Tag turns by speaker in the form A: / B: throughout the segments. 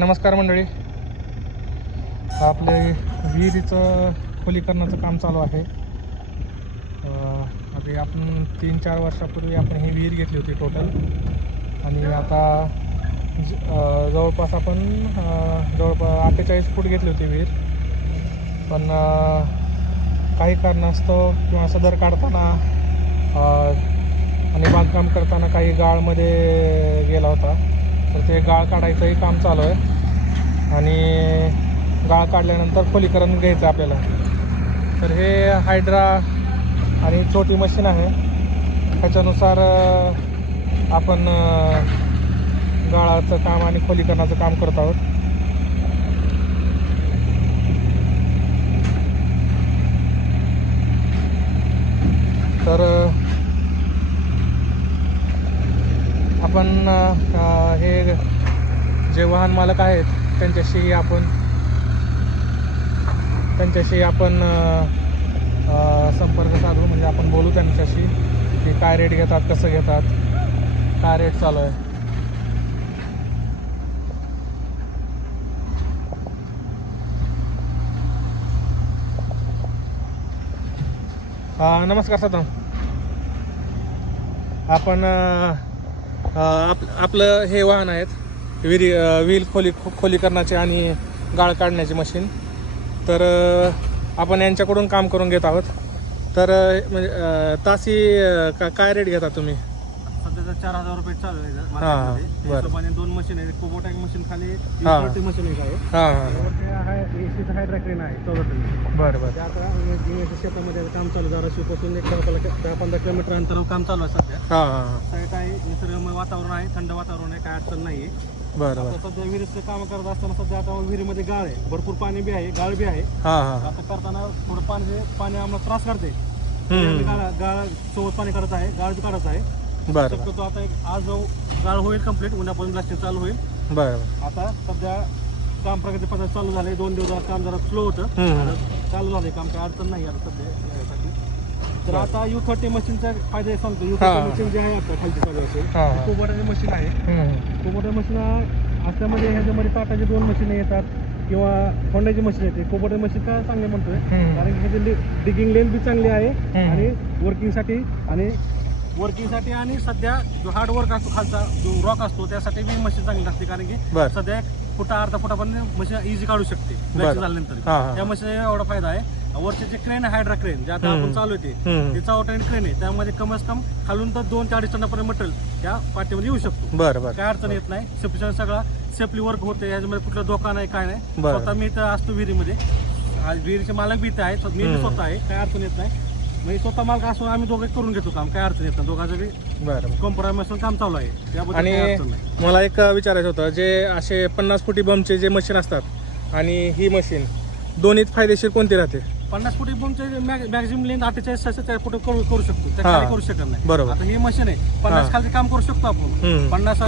A: नमस्कार मंडळी. आपले विहिरीचं खोलीकरणाचं काम चालू आहे. अं, आता आपण तीन चार वर्षापूर्वी आपण ही विहीर घेतली होती टोटल आणि आता ज- जवळपास आपण जवळपास अठ्ठेचाळीस फूट घेतली होती विहीर. पण काही कारणास्तव किंवा सदर काढताना आणि बांधकाम करताना काही गाळमध्ये गेला होता. तर ते गाळ काढायचंही काम चालू आहे. आणि गाळ काढल्यानंतर खोलीकरण घ्यायचं आपल्याला. तर हे हायड्रा आणि छोटी मशीन आहे. ह्याच्यानुसार आपण गाळाचं काम आणि खोलीकरणाचं काम करत आहोत. तर अं, आपण हे जे वाहन मालक आहेत त्यांच्याशी आपण त्यांच्याशी आपण संपर्क साधू. म्हणजे आपण बोलू त्यांच्याशी की काय रेट घेतात कसं घेतात काय रेट चालू आहे. नमस्कार सदाम आपण आप आपलं हे वाहन आहेत. विहिरी अं, विहीर खोली खो- खोलीकरणाचे आणि गाळ काढण्याचे मशीन. तर आपण यांच्याकडून काम करून घेत आहोत. तर म्हणजे तासी का काय रेट घेता तुम्ही?
B: सध्याचा चार हजार रुपये चालू आहे दोन मशीन आहेत. कोबोटॅक मशीन खाली
A: हा.
B: मशीन एक आहे एसीचं हायड्राक्रेन आहे चौदा टन
A: बरं बरं.
B: आता शेतामध्ये काम चालू आहे धाराशिवपासून एक दहा दहा पंधरा किलोमीटर अंतरावर काम चालू आहे सध्या.
A: हां हां हां.
B: साईट आहे निसर्गमय वातावरण आहे थंड वातावरण आहे काय अडचण नाही आहे
A: बरं बरं.
B: आता सध्या विहिरीचं काम करत असताना सध्या आता विहिरीमध्ये गाळ आहे भरपूर पाणी बी आहे गाळ बी आहे.
A: हां हां
B: आता करताना थोडं पाणी पाणी आम्हाला त्रास करते.
A: हम्म.
B: गाळ गाळ सोबत पाणी काढत आहे गाळ बी काढत आहे.
A: बरं बरं.
B: शक्यतो आता एक आज गाळ होईल कंप्लीट उद्यापासून ब्लास्टिंग चालू होईल.
A: बरं बरं.
B: आता सध्या काम प्रगती पद्धत चालू झाले. दोन दिवस काम जरा स्लो होतं.
A: हम्म.
B: आता चालू झाले काम. काय अडचण नाही आता सध्या यासाठी. तर आता यू थर्टी मशीनचा फायदे सांगतो. यू
A: हा.
B: थर्टी मशीन जे आहे आपल्या खालची चालू असेल
A: हां
B: कोबोटाची मशीन आहे.
A: हम्म.
B: कोबोटा मशीन असल्यामध्ये ह्याच्यामध्ये टाटाचे दोन मशीन येतात. किंवा होंडाची मशीन येते कोबोटा मशीन का चांगले म्हणतोय?
A: हम्म.
B: कारण की ह्याची डिगिंग लेन बी चांगली आहे.
A: हम्म.
B: आणि वर्किंगसाठी आणि वर्किंगसाठी आणि सध्या जो हार्ड वर्क असतो खालचा जो रॉक असतो त्यासाठी बी मशीन चांगली लागते कारण की
A: बरं.
B: सध्या एक फुटा अर्धा फुटापर्यंत मशीन इझी काढू शकते. झाल्यानंतर.
A: हां हां.
B: त्या मशीन एवढा फायदा आहे. वरचे जे क्रेन आहे हायड्रा क्रेन जे आता. आपण चालू ते
A: हम्म.
B: ते चौटाने क्रेन आहे. त्यामध्ये कमीत कम खालून तर दोन ते अडीच टनापर्यंत मटेरियल त्या पाठीमध्ये येऊ शकतो.
A: बरं बरं.
B: काय अडचण येत नाही. सफिशियंट सगळा सेफली वर्क होते याच्यामध्ये कुठला धोका नाही काय नाही.
A: बरं.
B: स्वतः मी इथं असतो विहिरीमध्ये. आज विहिरीचे मालक बी इथे आहेत. मी बी. स्वतः आहे. काय अडचण येत नाही. म्हणजे स्वतः मालक असून आम्ही दोघे करून घेतो काम. काय अडचण येत नाही. दोघांचं बी
A: बरं
B: कॉम्प्रोमाइज काम चालू आहे. त्याबद्दल
A: आणि
B: काही अडचण नाही.
A: मला एक विचारायचं होतं जे असे पन्नास फुटी बमचे जे मशीन असतात आणि ही मशीन दोन्हीत फायदेशीर कोणती राहते?
B: पन्नास फुटी बमचे मॅक्झिमम लेंथ अठ्ठेचाळीस त्या फुटे करू करू शकतो. त्या
A: हा.
B: करू शकत नाही.
A: बरोबर.
B: आता ही मशीन आहे. पन्नास खाली काम करू शकतो आपण.
A: हम्म.
B: पन्नास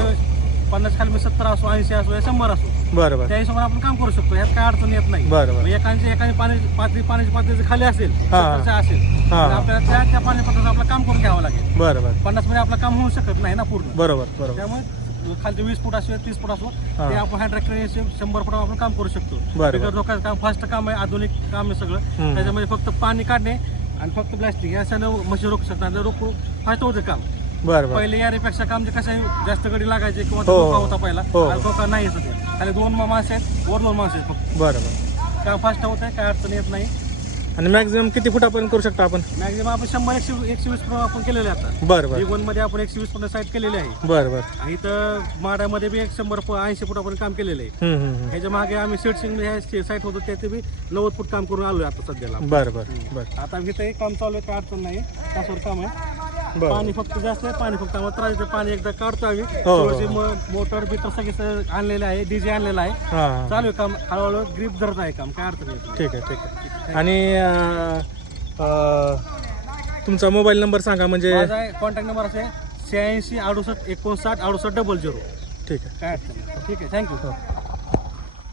B: पन्नास खाली सत्तर असो ऐंशी असो या शंभर असो.
A: बरं बरं
B: त्या हिशोबाने आपण काम करू शकतो. यात काय अडचण येत नाही.
A: बरं
B: मग
A: बरं
B: एकांची एकाने पाणी पातळी पाण्याची पातळी जर खाली असेल. सत्तरच्या असेल. तर आपल्याला त्या त्या पाणी पातळीचं आपलं काम करून घ्यावं लागेल.
A: बरं बरं
B: पन्नासमध्ये आपलं काम होऊ शकत नाही ना पूर्ण.
A: बरोबर बरोबर.
B: त्यामुळे खालचे वीस फूट असो तीस फूट असो. ते आपण हँड्रेड शंभर फूट आपण काम करू शकतो. धोक्याचं काम फास्ट काम आहे आधुनिक काम आहे सगळं. त्याच्यामध्ये फक्त पाणी काढणे आणि फक्त प्लॅस्टिक या सगळं मशीन रोखू शकतात रोखू फास्ट होतं काम.
A: बरं बरं.
B: पहिले यारीपेक्षा काम आहे, जास्त गडी लागायचे किंवा
A: हो, हो.
B: धोका होता पहिला
A: हो.
B: धोका नाही सध्या खाली दोन माणसं आहेत वर दोन माणसं आहेत फक्त.
A: बरं बरं.
B: काम फास्ट होत आहे काय अडचण येत नाही.
A: आणि मॅक्झिमम किती फुटापर्यंत करू शकता आपण?
B: मॅक्झिमम आपण शंभर एकशे एकशे वीस प्रमाणे आपण केलेले आहे आता.
A: बरं बरं.
B: वनमध्ये आपण एकशे वीस पर्यंत साईट केलेली आहे.
A: बरं बरं.
B: आणि इथं माड्यामध्ये बी एक शंभर ऐंशी फुटापर्यंत काम केलेलं आहे.
A: हम्म, हम्म, हम्म.
B: ह्याच्या मागे आम्ही सेटसिंग ह्या साईट होतो त्याचे बी नव्वद फूट काम करून आलोय आता सध्याला
A: बरं बरं बरं.
B: आता इथं एक काम चालू आहे काय अडचण नाही. त्याच्यावर काम आहे.
A: बरं.
B: पाणी फक्त जास्त आहे पाणी फक्त आम्हाला त्रास देतं. पाणी एकदा काढतो आम्ही.
A: हो.
B: थोडीशी म- मोटर बिटर सगळे सगळं आणलेलं आहे डीजे आणलेलं आहे.
A: हां हां.
B: चालू आहे काम हळूहळू ग्रीप धरत आहे काम काय अडचण येत नाही.
A: ठीक आहे ठीक आहे. आणि अं, अं, तुमचा मोबाईल नंबर सांगा म्हणजे
B: माझा कॉन्टॅक्ट नंबर असेल शहाऐंशी अडुसष्ट एकोणसाठ अडुसष्ट डबल झिरो.
A: ठीक आहे.
B: काय अडचण नाही. ठीक आहे थँक्यू